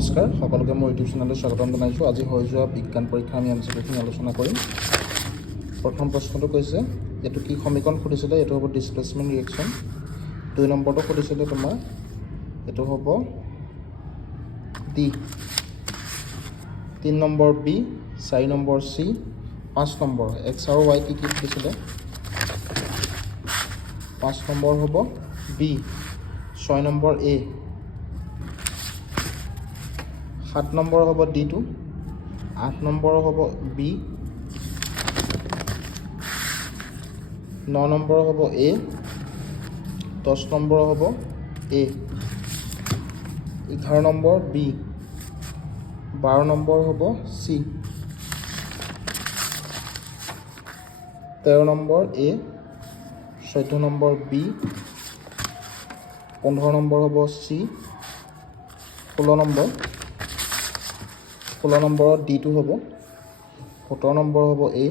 নমস্কাৰ সকলোকে মোৰ ইউটিউব চেনেললৈ স্বাগতম জনাইছোঁ। আজি হৈ যোৱা বিজ্ঞান পৰীক্ষা আমি এমচিকিউখিনি আলোচনা কৰিম। প্ৰথম প্ৰশ্নটো কৈছে এইটো কি সমীকৰণ সুধিছিলে, এইটো হ'ব ডিছপ্লেচমেণ্ট ৰিয়েকশ্যন। 2 নম্বৰটো সুধিছিলে তোমাৰ এইটো হ'ব ডি, 3 নম্বৰ বি, 4 নম্বৰ চি, 5 নম্বৰ এক্স আৰু ৱাই কি সুধিছিলে। 5 নম্বৰ হ'ব বি, 6 নম্বৰ এ, 7 নম্বৰ হ'ব D2, 8 নম্বৰ হ'ব B, 9 নম্বৰ হ'ব A, 10 নম্বৰ হ'ব A, 11 নম্বৰ B, 12 নম্বৰ হ'ব C, 13 number A, 14 number B, 15 number হ'ব C, 16 নম্বৰত D2 হ'ব, 17 নম্বৰ হ'ব A,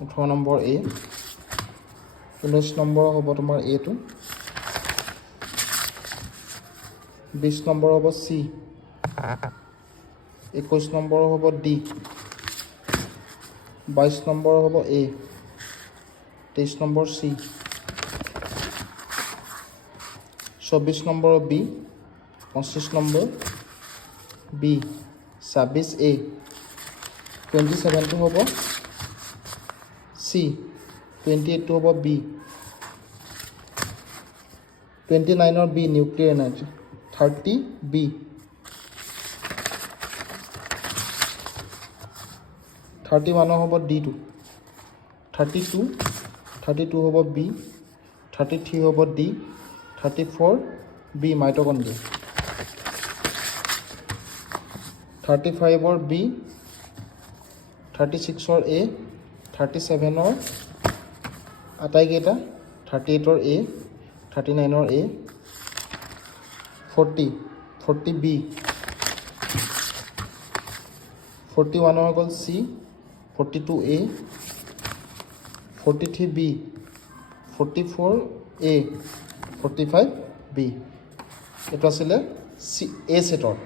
18 নম্বৰ A, 19 নম্বৰ হ'ব তোমাৰ A2, 20 নম্বৰ হ'ব C, 21 নম্বৰ হ'ব D, 22 নম্বৰ হ'ব A, 23 number C, 24 number B, 25 number B, 26 A, 27টো হ'ব C, 28টো হ'ব B, 29ৰ B nuclear energy, 30 B, 31 হ'ব D2, 32 হ'ব B, 33 হ'ব D, 34 B মাইটকণ্ড্ৰিয়া, 35ৰ B, 36ৰ A, 37ৰ আটাইকেইটা, 38ৰ A, 39ৰ A, 40 B, 41 হৈ গ'ল C, 42 A, 43 B, 44 A, 45 B। এইটো আছিলে A ছেটৰ।